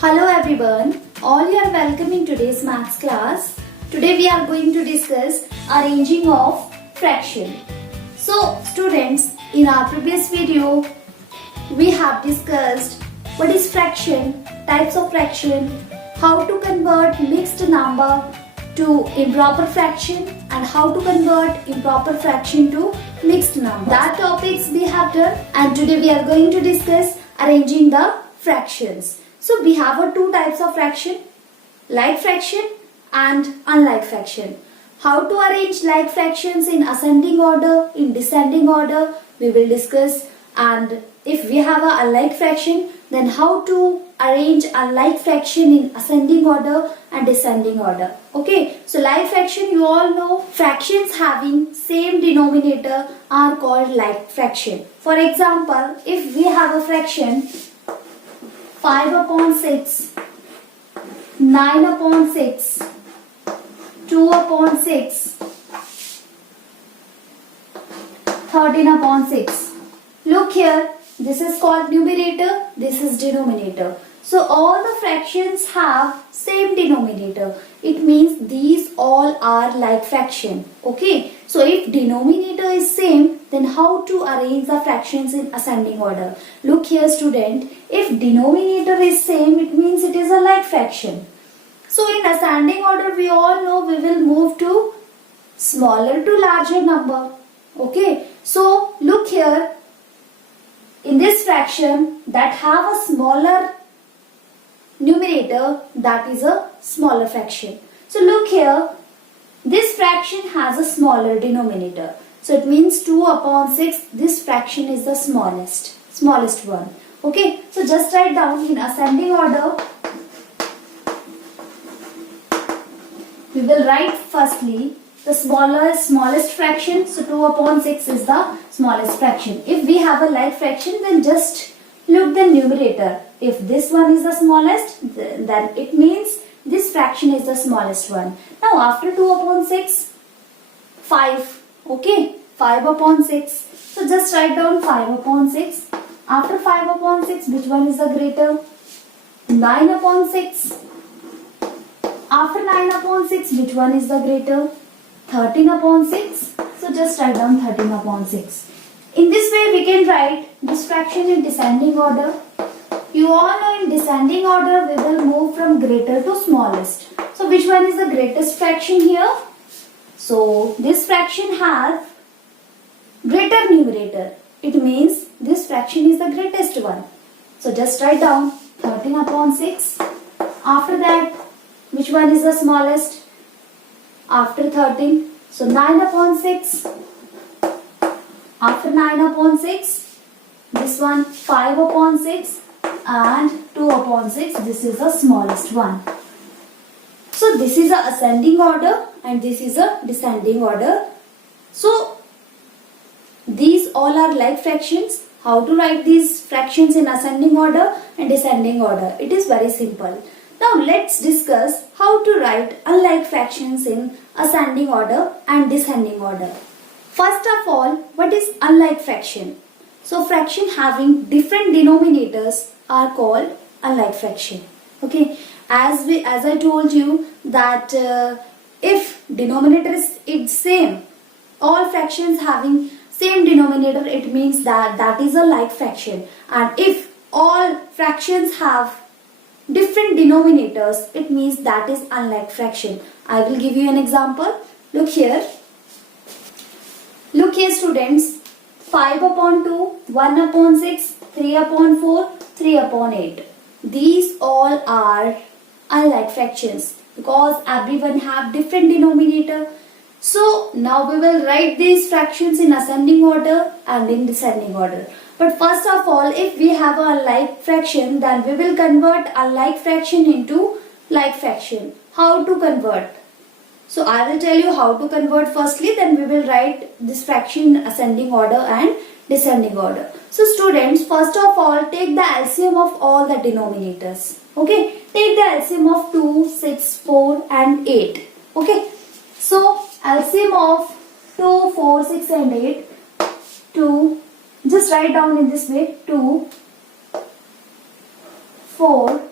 Hello everyone, all you are welcome in today's maths class. Today we are going to discuss arranging of fraction. So students, in our previous video, we have discussed what is fraction, types of fraction, how to convert mixed number to improper fraction and how to convert improper fraction to mixed number. That topics we have done and today we are going to discuss arranging the fractions. So we have two types of fraction, like fraction and unlike fraction. How to arrange like fractions in ascending order, in descending order, we will discuss. And if we have a unlike fraction, then how to arrange unlike fraction in ascending order and descending order. Okay, so like fraction, you all know, fractions having same denominator are called like fraction. For example, if we have a fraction 5 upon 6, 9 upon 6, 2 upon 6, 13 upon 6. Look here, this is called numerator, this is denominator. So all the fractions have same denominator. It means these all are like fraction. Okay, so if denominator is same, then how to arrange the fractions in ascending order? Look here student, if denominator is same, it means it is a like fraction. So in ascending order, we all know we will move to smaller to larger number. Okay, so look here, in this fraction that have a smaller numerator, that is a smaller fraction. So look here, this fraction has a smaller denominator. So it means 2 upon 6, this fraction is the smallest one. Okay, so just write down in ascending order. We will write firstly the smallest fraction. So 2 upon 6 is the smallest fraction. If we have a like fraction, then just look the numerator. If this one is the smallest, then it means this fraction is the smallest one. Now after 2 upon 6, 5. Okay, 5 upon 6. So just write down 5 upon 6. After 5 upon 6, which one is the greater? 9 upon 6. After 9 upon 6, which one is the greater? 13 upon 6. So just write down 13 upon 6. In this way, we can write this fraction in descending order. You all know in descending order, we will move from greater to smallest. So which one is the greatest fraction here? So this fraction has greater numerator. It means this fraction is the greatest one. So just write down 13 upon 6. After that, which one is the smallest? After 13, so 9 upon 6. After 9 upon 6, this one 5 upon 6 and 2 upon 6, this is the smallest one. So this is a ascending order and this is a descending order. So these all are like fractions. How to write these fractions in ascending order and descending order? It is very simple. Now let's discuss how to write unlike fractions in ascending order and descending order. First of all, what is unlike fraction? So fraction having different denominators are called unlike fraction. Okay, as I told you that if denominator is same, all fractions having same denominator, it means that is a like fraction. And if all fractions have different denominators, it means that is unlike fraction. I will give you an example. Look here. Look here students. 5 upon 2, 1 upon 6, 3 upon 4, 3 upon 8. These all are unlike fractions because everyone have different denominator. So now we will write these fractions in ascending order and in descending order. But first of all, if we have a like fraction, then we will convert a like fraction into like fraction. How to convert? So I will tell you how to convert firstly, then we will write this fraction in ascending order and descending order. So students, first of all, take the LCM of all the denominators. Okay, take the LCM of 2, 6, 4 and 8. Okay, so LCM of 2, 4, 6 and 8, 2, just write down in this way, 2, 4,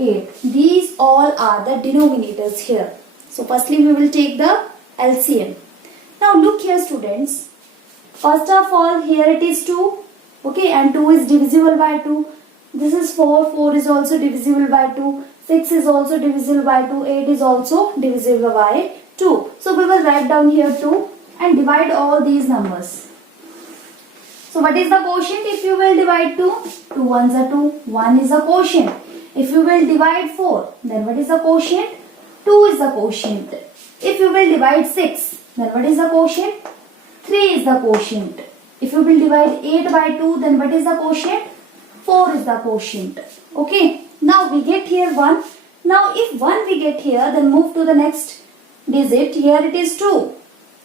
8. These all are the denominators here. So firstly we will take the LCM. Now look here students. First of all, here it is 2. Okay, and 2 is divisible by 2. This is 4. 4 is also divisible by 2. 6 is also divisible by 2. 8 is also divisible by 2. So we will write down here 2 and divide all these numbers. So what is the quotient if you will divide 2? 2 ones are 2. 1 is a quotient. If you will divide 4, then what is the quotient? 2 is the quotient. If you will divide 6, then what is the quotient? 3 is the quotient. If you will divide 8 by 2, then what is the quotient? 4 is the quotient. Okay. Now we get here 1. Now if 1 we get here, then move to the next digit. Here it is 2.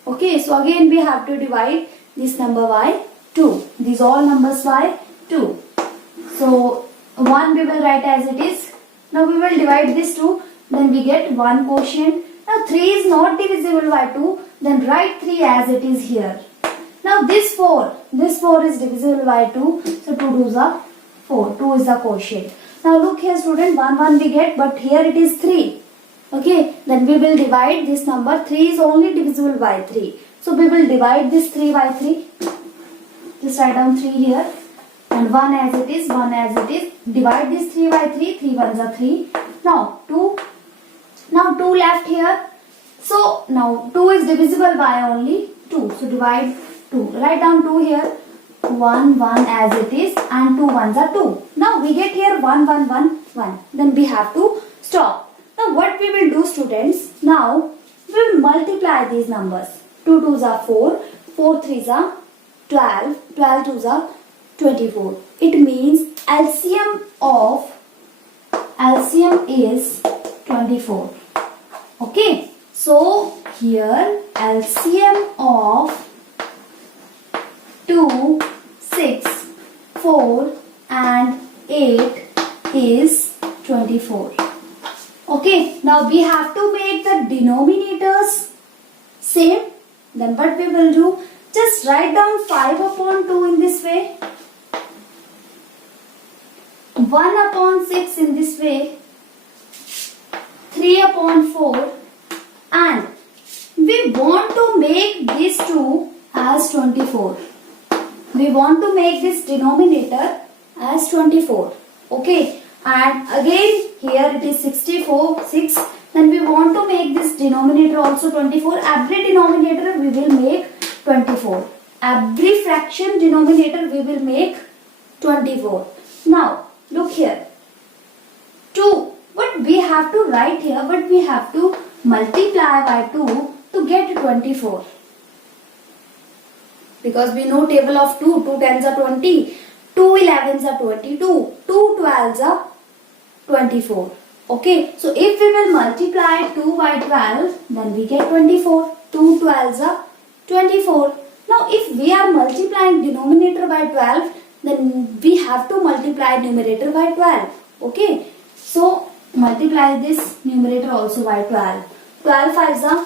Okay. So again we have to divide this number by 2. These all numbers by 2. So 1 we will write as it is. Now we will divide this 2. Then we get 1 quotient. Now 3 is not divisible by 2. Then write 3 as it is here. Now this 4 is divisible by 2. So 2 2s are 4. 2 is the quotient. Now look here student, 1 1 we get, but here it is 3. Okay, then we will divide this number. 3 is only divisible by 3. So we will divide this 3 by 3. Just write down 3 here. And 1 as it is, 1 as it is. Divide this 3 by 3. 3 ones are 3. Now 2. Now 2 left here. So now 2 is divisible by only 2. So divide 2. Write down 2 here. 1 1 as it is, and 2 ones are 2. Now we get here 1 1 1 1. Then we have to stop. Now what we will do students? Now we will multiply these numbers. 2 2s are 4. 4 3s are 12. 12 2s are 24. It means LCM is 24. Okay. So here LCM of 2, 6, 4 and 8 is 24. Okay. Now we have to make the denominators same. Then what we will do? Just write down 5 upon 2 in this way. 1 upon 6 in this way. 3 upon 4. And we want to make these 2 as 24. We want to make this denominator as 24. Okay. And again here it is 64, 6. Then we want to make this denominator also 24. Every denominator we will make 24. Every fraction denominator we will make 24. Now look here. 2. What we have to write here? But we have to multiply by 2 to get 24. Because we know table of 2. 2 tens are 20. 2 11s are 22. 2 12s are 24. Okay. So if we will multiply 2 by 12, then we get 24. 2 12s are 24. Now if we are multiplying denominator by 12, then we have to multiply numerator by 12. Okay. So multiply this numerator also by 12. 12 5s are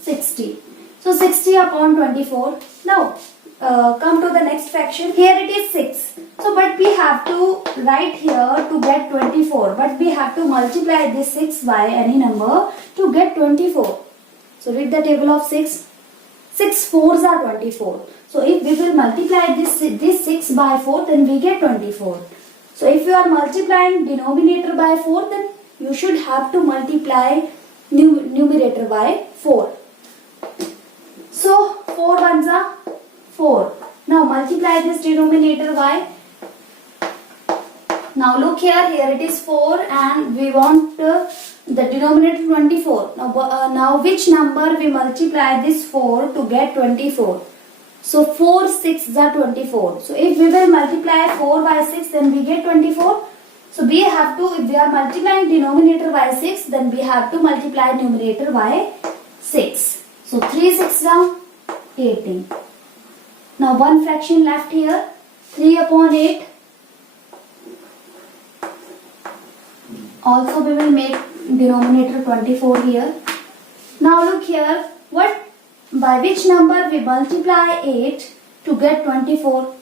60. So 60 upon 24. Now come to the next fraction. Here it is 6. So but we have to write here to get 24. But we have to multiply this 6 by any number to get 24. So read the table of 6. 6 4s are 24. So if we will multiply this 6 by 4, then we get 24. So if you are multiplying denominator by 4, then you should have to multiply numerator by 4. So 4 ones are 4. Now multiply this denominator by. Now look here. Here it is 4 and we want the denominator 24. Now which number we multiply this 4 to get 24? So 4 6s are 24. So if we will multiply 4 by 6, then we get 24. So we have to, if we are multiplying denominator by 6, then we have to multiply numerator by 6. So 3 6 are 18. Now one fraction left here. 3 upon 8. Also we will make denominator 24 here. Now look here. By which number we multiply 8 to get 24?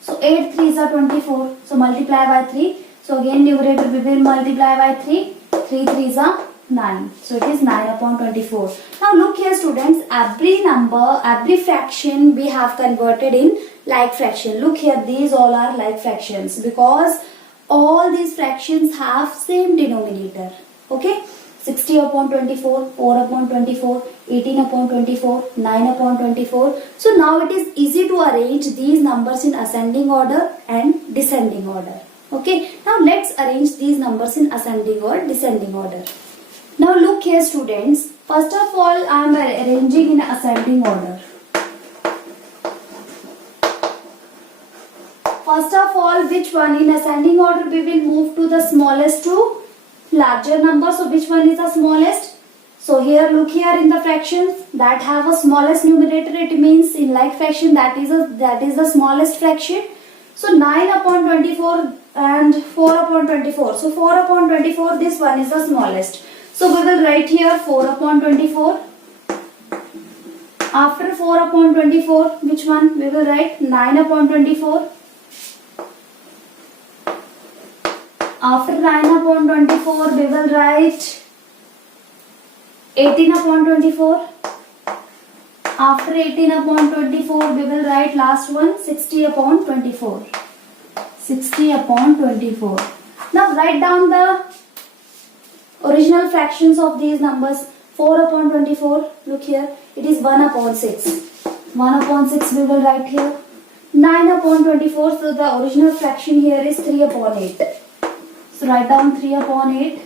So 8 3s are 24. So multiply by 3. So again numerator we will multiply by 3. 3 3s are 9. So it is 9 upon 24. Now look here students, every number, every fraction we have converted in like fraction. Look here, these all are like fractions because all these fractions have same denominator. Okay, 60 upon 24, 4 upon 24, 18 upon 24, 9 upon 24. So now it is easy to arrange these numbers in ascending order and descending order. Okay, now let's arrange these numbers in ascending or descending order. Now look here students, first of all I am arranging in ascending order. First of all, which one in ascending order we will move to the smallest to larger number. So which one is the smallest? So here look here in the fractions that have a smallest numerator, it means in like fraction that is the smallest fraction. So 9 upon 24 and 4 upon 24. So 4 upon 24, this one is the smallest. So we will write here 4 upon 24. After 4 upon 24, which one? We will write 9 upon 24. After 9 upon 24, we will write 18 upon 24. After 18 upon 24, we will write last one 60 upon 24. 60 upon 24. Now write down the original fractions of these numbers. 4 upon 24, look here, it is 1 upon 6. 1 upon 6 we will write here. 9 upon 24, so the original fraction here is 3 upon 8. So write down 3 upon 8.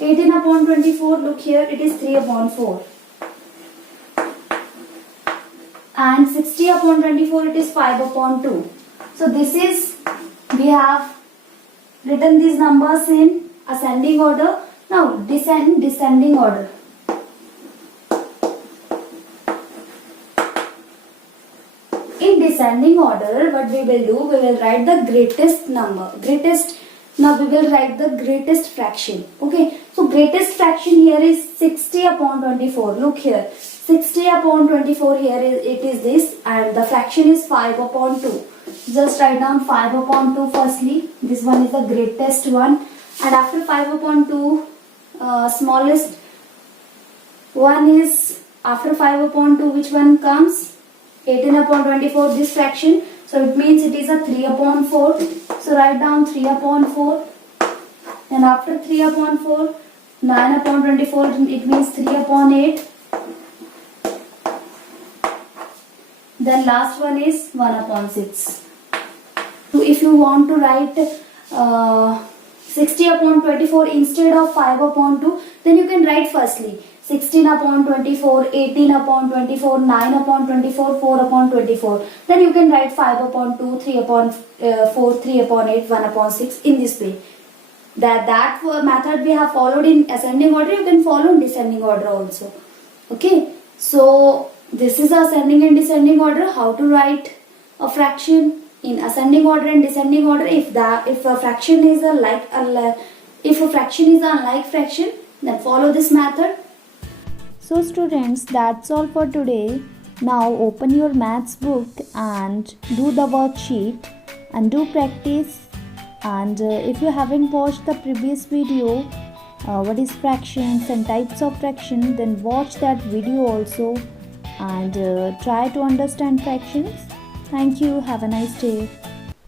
18 upon 24, look here, it is 3 upon 4. And 60 upon 24, it is 5 upon 2. So this is, we have written these numbers in ascending order. Now descending order. In descending order, what we will do, we will write the greatest number. Now we will write the greatest fraction. Okay, so greatest fraction here is 60 upon 24. Look here, 60 upon 24 here it is this, and the fraction is 5 upon 2. Just write down 5 upon 2 firstly. This one is the greatest one, and after 5 upon 2, smallest one is after 5 upon 2, which one comes? 18 upon 24, this fraction. So it means it is a 3 upon 4. So write down 3 upon 4. And after 3 upon 4, 9 upon 24, it means 3 upon 8. Then last one is 1 upon 6. So if you want to write 60 upon 24 instead of 5 upon 2, then you can write firstly 16 upon 24, 18 upon 24, 9 upon 24, 4 upon 24. Then you can write 5 upon 2, 3 upon 4, 3 upon 8, 1 upon 6 in this way. That method we have followed in ascending order, you can follow in descending order also. Okay, so this is ascending and descending order. How to write a fraction in ascending order and descending order? If a fraction is a like fraction, then follow this method. So students, that's all for today. Now open your maths book and do the worksheet and do practice. And if you haven't watched the previous video, what is fractions and types of fraction, then watch that video also and try to understand fractions. Thank you. Have a nice day.